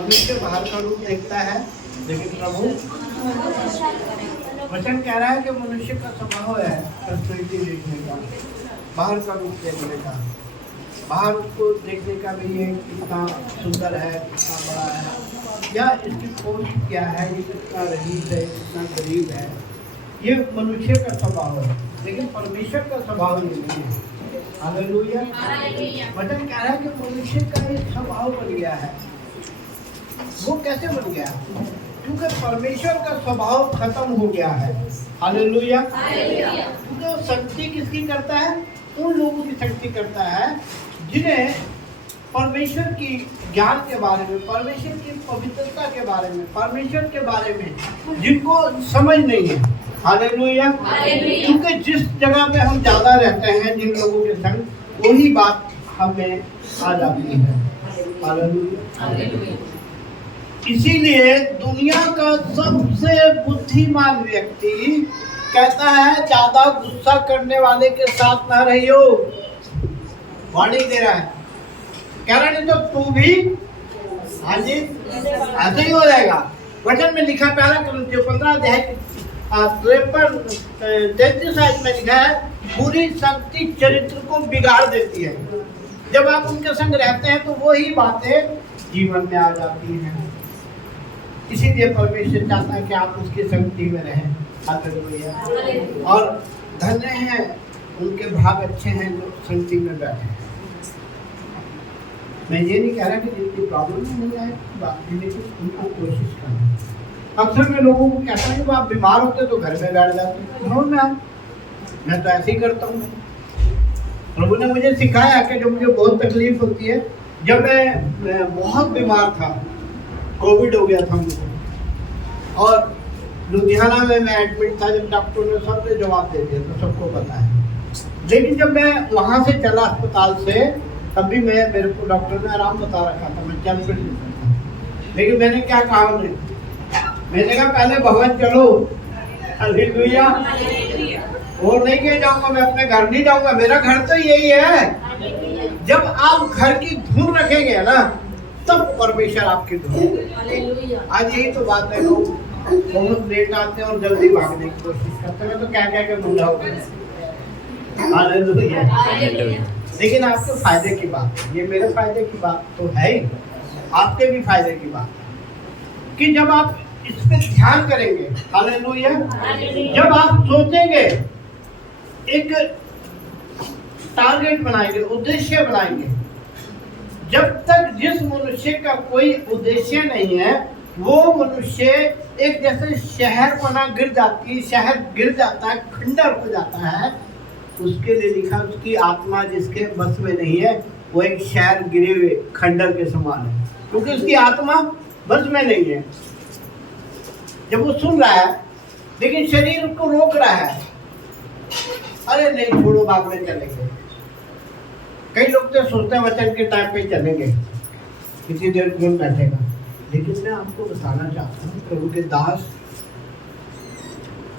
मनुष्य बाहर का रूप देखता है, लेकिन प्रभु वचन कह रहा है कि मनुष्य का स्वभाव है प्रकृति देखने का, बाहर का रूप देखने का, बाहर को देखने का भी ये कितना सुंदर है, कितना बड़ा है, या इसकी पोस्ट क्या है, ये कितना रईस है, कितना गरीब है, ये मनुष्य का स्वभाव है। लेकिन परमेश्वर का स्वभाव ये नहीं है। हालेलुया। वचन कह रहा है कि मनुष्य का एक स्वभाव बन गया है। वो कैसे बन गया? क्योंकि परमेश्वर का स्वभाव खत्म हो गया है। हालेलुया। क्योंकि वो शक्ति किसकी करता है? उन लोगों की शक्ति करता है जिन्हें परमेश्वर की ज्ञान के बारे में, परमेश्वर की पवित्रता के बारे में, परमेश्वर के बारे में जिनको समझ नहीं है। हालेलुया। क्योंकि जिस जगह पे हम ज्यादा रहते हैं, जिन लोगों के संग, वही बात हमें आ जाती है। हालेलुया। इसीलिए दुनिया का सबसे बुद्धिमान व्यक्ति कहता है ज्यादा गुस्सा करने वाले के साथ ना रहियो। वार्निंग दे रहा है, कह रहा नहीं तो तू भी हाँ जी ऐसे ही हो जाएगा। वचन में लिखा पहला कुरिन्थियों 15 अध्याय 33 में लिखा है, बुरी शक्ति चरित्र को बिगाड़ देती है। जब आप उनके संग रहते हैं तो वही बातें जीवन में आ जाती हैं। इसीलिए परमेश्वर चाहता है कि आप उसकी संगति में रहें। हालेलुया। और धन्य हैं, उनके भाग अच्छे हैं जो संगति में बैठे हैं। मैं ये नहीं कह रहा कि जिनकी प्रॉब्लम नहीं आए बात, लेकिन उनको कोशिश करना। अक्सर मैं लोगों को कहता हूँ कि आप बीमार होते तो घर में बैठ जाते, घरों में आप, मैं तो ऐसे ही करता हूँ। प्रभु ने मुझे सिखाया कि जो मुझे बहुत तकलीफ होती है, जब मैं बहुत बीमार था, कोविड हो गया था मुझे, और लुधियाना में मैं एडमिट था, जब डॉक्टर ने सबसे जवाब दे दिया तो सबको पता है। लेकिन जब मैं वहाँ से चला अस्पताल से, तब भी मेरे को डॉक्टर ने आराम बता रखा था, मैं चल फिर नहीं सकता। लेकिन मैंने क्या कहा उन्हें, मैंने कहा पहले भवन चलो। हालेलुया। और नहीं कह जाऊंगा, मैं अपने घर नहीं जाऊंगा, मेरा घर तो यही है। जब आप घर की धुन रखेंगे ना, तब परमेश्वर आपकी धुन। आज यही तो बात है, लोग बहुत लेट आते हैं और जल्दी भागने की कोशिश करते हैं, तो क्या क्या के बूढ़ा हो गए। हालेलुया। लेकिन आपके फायदे की बात है, ये मेरे फायदे की बात तो है ही, आपके भी फायदे की बात है कि जब आप इस पे ध्यान करेंगे, हालेलुया, जब आप सोचेंगे, एक टारगेट बनाएंगे, उद्देश्य बनाएंगे। जब तक जिस मनुष्य का कोई उद्देश्य नहीं है, वो मनुष्य एक जैसे शहर बना गिर जाती है, शहर गिर जाता है, खंडर हो जाता है। उसके लिए लिखा, उसकी आत्मा जिसके बस में नहीं है, वो एक शहर गिरे हुए खंडर के समान है, क्योंकि उसकी आत्मा बस में नहीं है। जब वो सुन रहा है, लेकिन शरीर उसको रोक रहा है, अरे नहीं छोड़ो, बाद में चलेंगे। कई लोग तो सोचते हैं वचन के टाइम पे चलेंगे, किसी देर कौन बैठेगा। लेकिन मैं आपको बताना चाहता हूँ, प्रभु के दास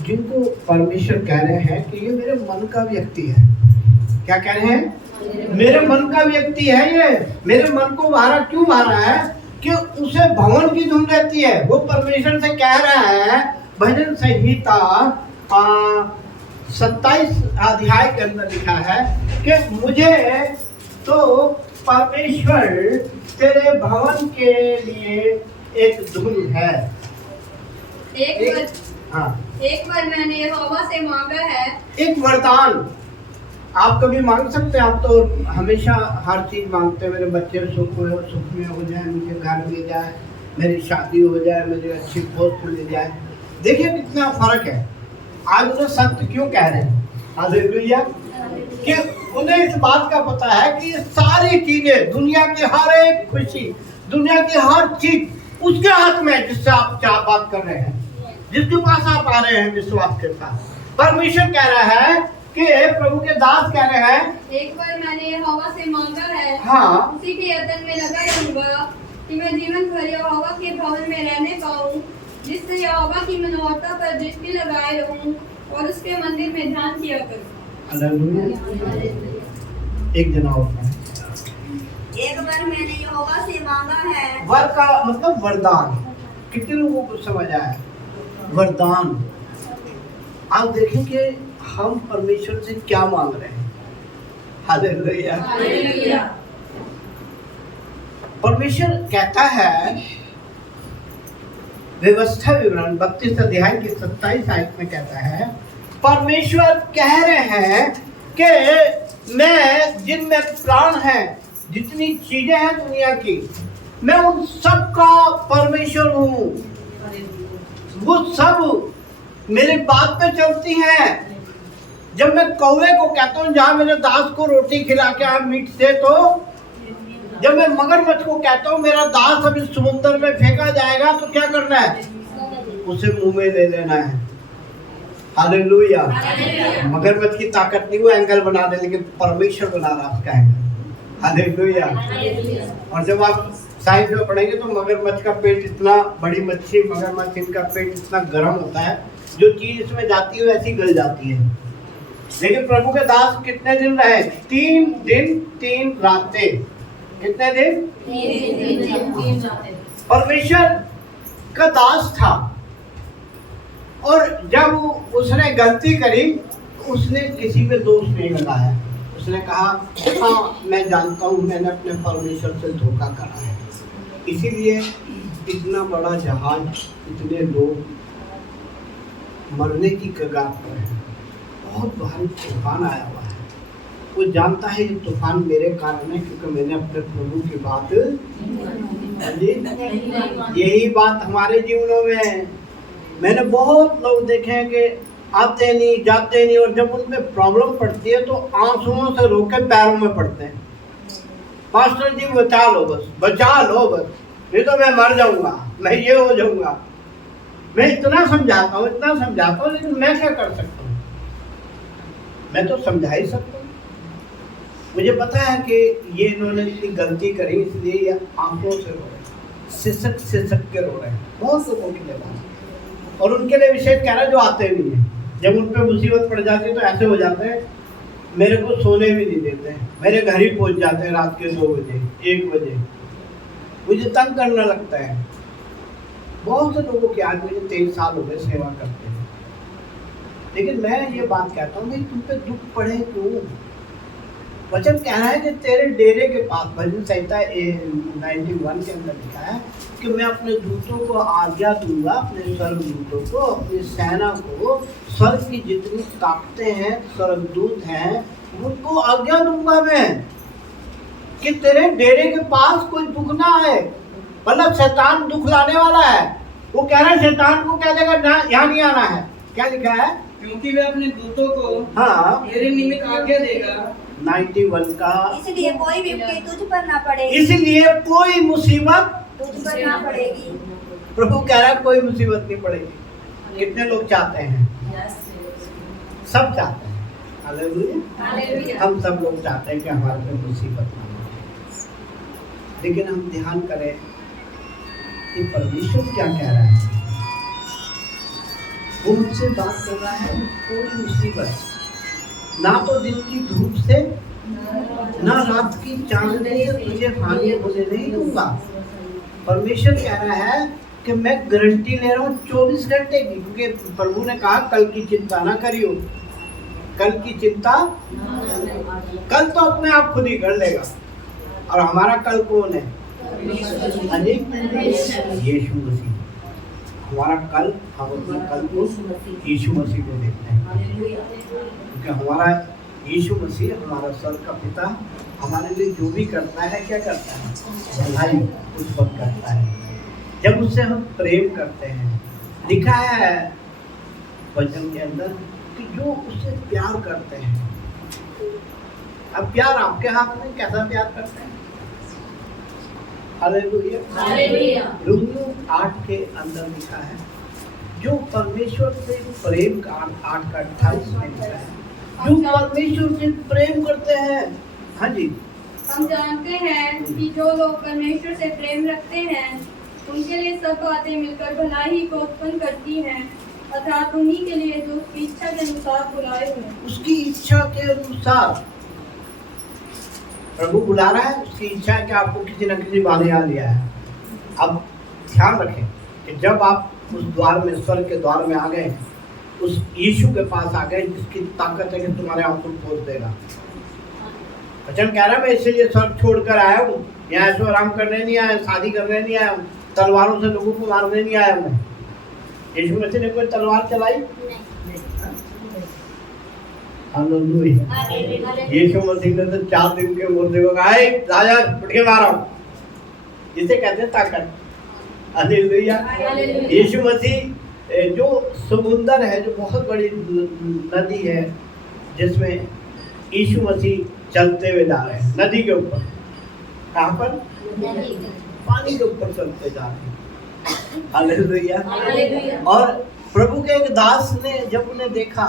जिनको परमेश्वर कह रहे हैं कि ये मेरे मन का व्यक्ति है। क्या कह रहे हैं? मेरे मन का व्यक्ति है ये। मेरे मन को मारा क्यों मारा है? कि उसे भवन की धुन रहती है। वो परमेश्वर से कह रहा है, भजन संहिता 27 अध्याय के अंदर लिखा है कि मुझे तो परमेश्वर तेरे भवन के लिए एक धुन है। एक बार मैंने यहोवा से मांगा है। एक वरदान आप कभी मांग सकते हैं। आप तो हमेशा हर चीज मांगते हैं, मेरे बच्चे सुख में हो जाए, मुझे घर मिल जाए, मेरी शादी हो जाए, मेरी अच्छी पोस्ट मिल जाए। देखिए कितना फर्क है। आज उन्हें सत्य क्यों कह रहे हैं? हालेलुया। कि उन्हें इस बात का पता है कि ये सारी चीजें, दुनिया की हर एक खुशी, दुनिया की हर चीज उसके हाथ में है, जिससे आप क्या बात कर रहे हैं, जिसके पास आप आ रहे हैं विश्वास के साथ। परमेश्वर कह रहा है कि प्रभु के दास कह रहे हैं, एक बार मैंने यहोवा से मांगा है, हाँ, उसी के यत्न में लगा रहूंगा कि मैं जीवन भर यहोवा के भवन में रहने पाऊं, जिससे यहोवा की मनोहरता पर दृष्टि लगाए रहूं और उसके मंदिर में ध्यान किया करूं। हालेलुया। एक जना और एक बार मैंने यहोवा से मांगा है। वर का मतलब वरदान। कितने लोगों को समझ आया? वरदान। आप देखें कि हम परमेश्वर से क्या मांग रहे हैं। हालेलुया। हालेलुया। परमेश्वर कहता है, व्यवस्था विवरण 32 अध्याय की 27 आयत में कहता है, परमेश्वर कह रहे हैं कि मैं जिनमें प्राण है, जितनी चीजें हैं दुनिया की, मैं उन सब का परमेश्वर हूँ। वो सब मेरे बात पे चलती हैं। जब मैं कौवे को कहता हूँ जा मेरे दास को रोटी खिला के आ मीट से, तो जब मैं मगरमच्छ को कहता हूँ मेरा दास अभी समुद्र में फेंका जाएगा, तो क्या करना है? उसे मुंह में ले लेना है। हालेलुया। मगरमच्छ की ताकत नहीं वो एंगल बना दे, लेकिन परमेश्वर बना रहा उसका एंगल। हालेलुया। और जब आप साइंस में पढ़ेंगे तो मगरमच्छ का पेट इतना, बड़ी मच्छी मगरमच्छ, इनका पेट इतना गर्म होता है, जो चीज इसमें जाती है वैसी गल जाती है। लेकिन प्रभु के दास कितने दिन रहे? 3 दिन 3 रातें। कितने दिन? 3 रातें। परमेश्वर का दास था, और जब उसने गलती करी, उसने किसी पे दोष नहीं लगाया। उसने कहा हाँ मैं जानता हूँ मैंने अपने परमेश्वर से धोखा करा है, इसीलिए इतना बड़ा जहाज, इतने लोग मरने की कगार पर है, बहुत भारी तूफान आया हुआ है। वो जानता है ये तूफान मेरे कारण है, क्योंकि मैंने अपने प्रभु की बात। यही बात हमारे जीवनों में है। मैंने बहुत लोग देखे हैं कि आते नहीं जाते नहीं, और जब उनमें प्रॉब्लम पड़ती है तो आंसुओं से रो के पैरों में पड़ते हैं। पास्टर जी बचा लो बस, बचा लो बस, नहीं तो मैं मर जाऊंगा, मैं ये हो जाऊंगा। मैं इतना समझाता हूँ, लेकिन मैं क्या कर सकता हूँ? मैं तो समझा ही सकता हूँ। मुझे पता है कि ये इन्होंने इतनी गलती करी, इसलिए ये आंखों से रो रहे हैं, सिसक के रो रहे हैं। बहुत लोगों के लिए बात, और उनके लिए विशेष कह रहा है जो आते नहीं है। जब उन पर मुसीबत पड़ जाती है तो ऐसे हो जाते हैं, मेरे को सोने भी नहीं देते हैं, मेरे घर ही पहुंच जाते हैं रात के 2 बजे 1 बजे, मुझे तंग करने लगता है। बहुत से लोगों की, आज मुझे 23 साल हो गए सेवा करते हैं, लेकिन मैं ये बात कहता हूँ, तुम पे दुख पड़े क्यों? वचन कह रहा है कि तेरे डेरे के पास, भजन संहिता 91 के अंदर लिखा है कि मैं अपने दूतों को आज्ञा दूंगा, अपने स्वर्गदूतों को, अपनी सेना को, स्वर्ग की जितनी ताकतें हैं, स्वर्गदूत हैं, उनको आज्ञा दूंगा मैं कि तेरे डेरे के पास कोई दुख ना आए। मतलब शैतान दुख लाने वाला है। वो कह रहा है शैतान को कह देगा ना, यहाँ नहीं आना है। क्या लिखा है? क्योंकि वे अपने दूतों को हाँ मेरे निमित्त आज्ञा देगा। 91 का, इसलिए कोई विपत्ति तुझ पर ना पड़ेगी, इसलिए कोई मुसीबत तुझ पर ना पड़ेगी। प्रभु कह रहा है कोई मुसीबत नहीं पड़ेगी। कितने लोग चाहते हैं? सब चाहते हैं। हालेलुया। हम सब लोग चाहते हैं कि हमारे पे मुसीबत ना आए, लेकिन हम ध्यान करें कि परमेश्वर क्या कह रहा है। वो मुझसे बात कर रहा है, कोई मुसीबत ना तो दिन की धूप से, ना रात की चांदनी से तुझे हानि होने नहीं दूंगा। परमेश्वर कह रहा है कि मैं गारंटी ले रहा हूँ 24 घंटे की, क्योंकि प्रभु ने कहा कल की चिंता ना करियो। कल की चिंता, कल तो अपने आप खुद ही कर लेगा। और हमारा कल कौन है? यीशु मसीह। हमारा कल, हम अपने कल को यीशु मसीह को देखते हैं, क्योंकि हमारा यीशु मसीह, हमारा स्वर्ग का पिता हमारे लिए जो भी करता है, क्या करता है? भलाई उस वक्त करता है जब उससे हम प्रेम करते हैं। लिखा है वचन के अंदर कि जो उससे प्यार करते हैं। अब प्यार आपके हाथ में, कैसा प्यार करते हैं? हालेलुया। रोमियो 8 के अंदर लिखा है जो परमेश्वर से प्रेम का, 8 का 28 में लिखा है, जो परमेश्वर से प्रेम करते हैं। हाँ जी, हम जानते हैं कि जो लोग परमेश्वर से प्रेम रखते हैं उनके लिए सब बातें मिलकर भलाई को उत्पन्न करती हैं, अर्थात उन्हीं के लिए जो उसकी इच्छा के अनुसार बुलाए हुए हैं। उसकी इच्छा के अनुसार। प्रभु बुला रहा है, उसकी इच्छा है कि आपको किसी न किसी बहाने यहाँ लिया है। अब ध्यान रखें कि जब आप उस द्वार में, स्वर्ग के द्वार में आ गए, उस यीशु के पास आ गए जिसकी ताकत है कि तुम्हारे आंसू पोंछ देगा। वचन कह रहा है मैं इसीलिए स्वर्ग छोड़कर आया हूँ, यहाँ ऐसो आराम करने नहीं आया, शादी करने नहीं आया हूँ, तलवारों से लोगों को मारने नहीं आया हूँ। यीशु मसीह ने कोई तलवार चलाई? हालेलुया। यीशु मसीह ने तो 4 दिन के मुर्दे को कहा राजा उठ के मारो, जिसे कहते हैं ताकत। हालेलुया। यीशु मसीह जो समुंदर है, जो बहुत बड़ी नदी है, जिसमें यीशु मसीह चलते हुए जा रहे हैं नदी के ऊपर। कहाँ पर? पानी के ऊपर चलते जा रहे हैं। हालेलुया। और प्रभु के एक दास ने जब उन्हें देखा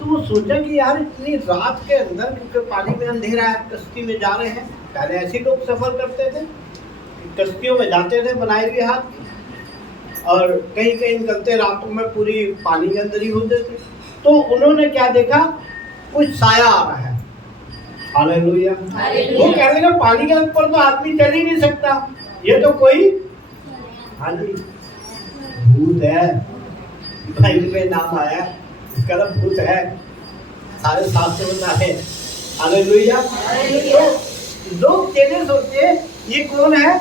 तो वो सोचा कि यार इतनी रात के अंदर, क्योंकि पानी में अंधेरा है, कश्ती में जा रहे हैं। पहले ऐसे लोग सफर करते थे, कश्तियों में जाते थे बनाए हुए हाथ, और कहीं कहीं निकलते रातों में पूरी पानी के अंदर ही होते थे। तो उन्होंने क्या देखा? कुछ साया आ रहा है। हालेलुया। वो कह रहे पानी के ऊपर तो आदमी चल ही नहीं सकता, ये तो कोई हाँ जी भूत है। बाइबल में नाम आया, इसका नाम भूत है, सारे शास्त्र में है। हालेलुया। तो लोग चेले सोचते ये कौन है?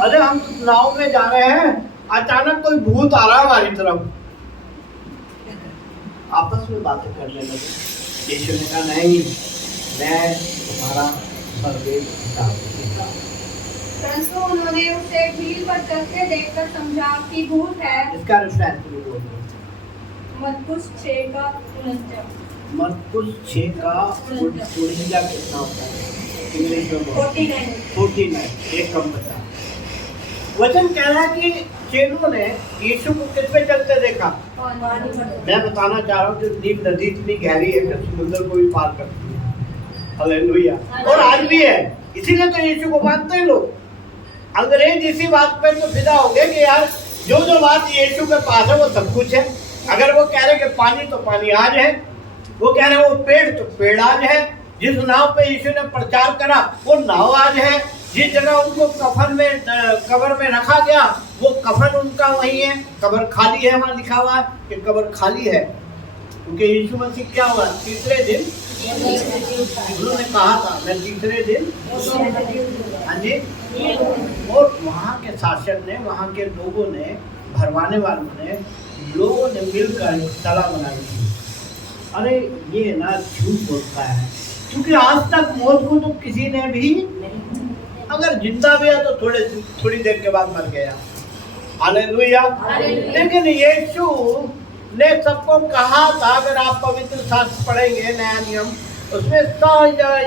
अरे हम नाव में जा रहे हैं, अचानक कोई भूत आ रहा है हमारी तरफ। आपस में बातें करने लगे। यीशु ने कहा नहीं, मैं तुम्हारा स्वर्गीय पिता हूं। परंतु उन्होंने उसे झील पर चलते देखकर समझा कि भूत है। इसका रेफरेंस भी बोल दो। मरकुस 6 का 49। मरकुस 6 का 49 कितना होता है इंग्लिश में? 49। एक कम बचा। वचन कह रहा है कि चेलों ने यीशु को किस पे चलते देखा? मैं बताना चाह रहा हूँ कि नील नदी इतनी गहरी है कि समुद्र को भी पार करती है। हालेलुया। और आज भी है, इसीलिए तो यीशु को मानते हैं लोग। अंग्रेज इसी बात पे तो फिदा हो गए कि यार जो बात यीशु के पास है वो सब कुछ है। अगर वो कह रहे कि पानी तो पानी आज है, वो कह रहे वो पेड़ तो पेड़ आज है, जिस नाव पे यीशु ने प्रचार करा वो नाव आज है, जिस जगह उनको कफन में कब्र में रखा गया वो कफन उनका वही है। कब्र खाली है, वहाँ लिखा हुआ है कि कब्र खाली है, क्योंकि यीशु मसीह क्या हुआ? तीसरे दिन उन्होंने कहा था मैं तीसरे दिन। हाँ जी। और वहाँ के शासक ने, वहाँ के लोगों ने, भरवाने वालों ने, लोगों ने मिलकर तला बनाई थी। अरे ये ना झूठ बोलता है, क्योंकि आज तक मौत को तो किसी ने भी, अगर जिंदा भी है तो थोड़ी देर के बाद मर गया। हालेलुया। लेकिन यीशु ने सबको कहा था, अगर आप पवित्र शास्त्र पढ़ेंगे नया नियम, उसमें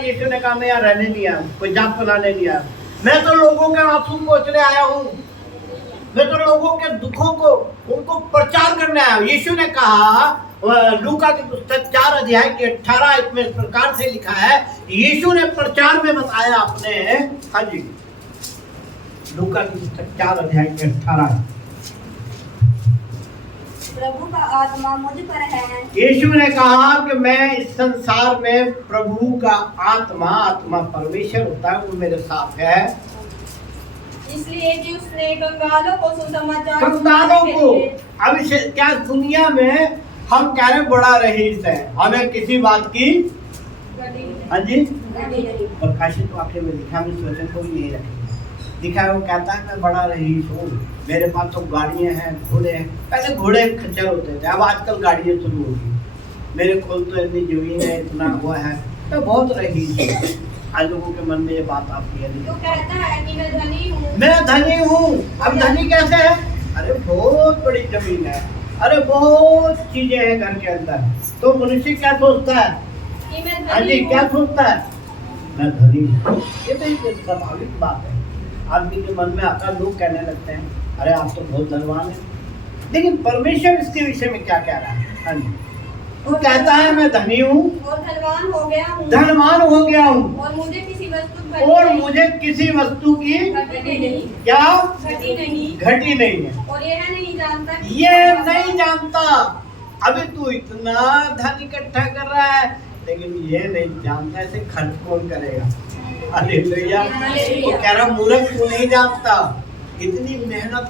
यीशु ने कहा मैं यहाँ रहने नहीं आया, कोई जात बनाने नहीं आया, मैं तो लोगों के आंसू पोंछने आया हूँ, मैं तो लोगों के दुखों को उनको प्रचार करने आया हूँ। यीशु ने कहा, लूका की पुस्तक 4 अध्याय के 18 में इस प्रकार से लिखा है, यीशु ने प्रचार में बताया अपने। हाँ जी, लूका की पुस्तक 4 अध्याय के 18। प्रभु का आत्मा मुझ पर है। यीशु ने कहा कि मैं इस संसार में प्रभु का आत्मा परमेश्वर होता है, वो मेरे साथ है, इसलिए कि उसने कंगालों को सुसमाचार, कंगालों को, अब क्या दुनिया में हम कह रहे बड़ा रईस है, हमें किसी बात की, हाँ जी, प्रकाशित वाक्य में लिखा, हम इस वचन को भी नहीं रखेंगे। लिखा है, वो कहता है मैं बड़ा रईस हूँ, मेरे पास तो गाड़ियाँ हैं, घोड़े हैं। पहले घोड़े खच्चर होते थे, अब आजकल गाड़ियाँ शुरू होगी। मेरे खोल तो इतनी जमीन है, इतना हुआ है, तो बहुत रईस है। आज लोगों के मन में ये बात आती है, तो कहता है कि मैं धनी हूँ, मैं धनी हूँ। अब धनी कैसे है? अरे बहुत बड़ी जमीन है, अरे बहुत चीजें हैं घर के अंदर। तो मनुष्य क्या सोचता है कि मैं हाँ जी, धनी क्या हूँ, सोचता है? मैं धनी हूँ। ये तो एक स्वाभाविक बात है, आदमी के मन में आता है। लोग कहने लगते हैं अरे आप तो बहुत धनवान हैं, लेकिन परमेश्वर इसके विषय में क्या कह रहा है? हाँ जी, वो कहता है मैं धनी हूँ और धनवान हो गया हूँ, धनवान हो गया हूँ, और मुझे किसी वस्तु की घटी नहीं, क्या घटी नहीं है, और यह नहीं जानता ये नहीं जानता। अभी तू इतना धन इकट्ठा कर रहा है, लेकिन ये नहीं जानता इसे खर्च कौन करेगा। हालेलुया। वो कह रहा मूर्ख तू नहीं जानता, इतनी मेहनत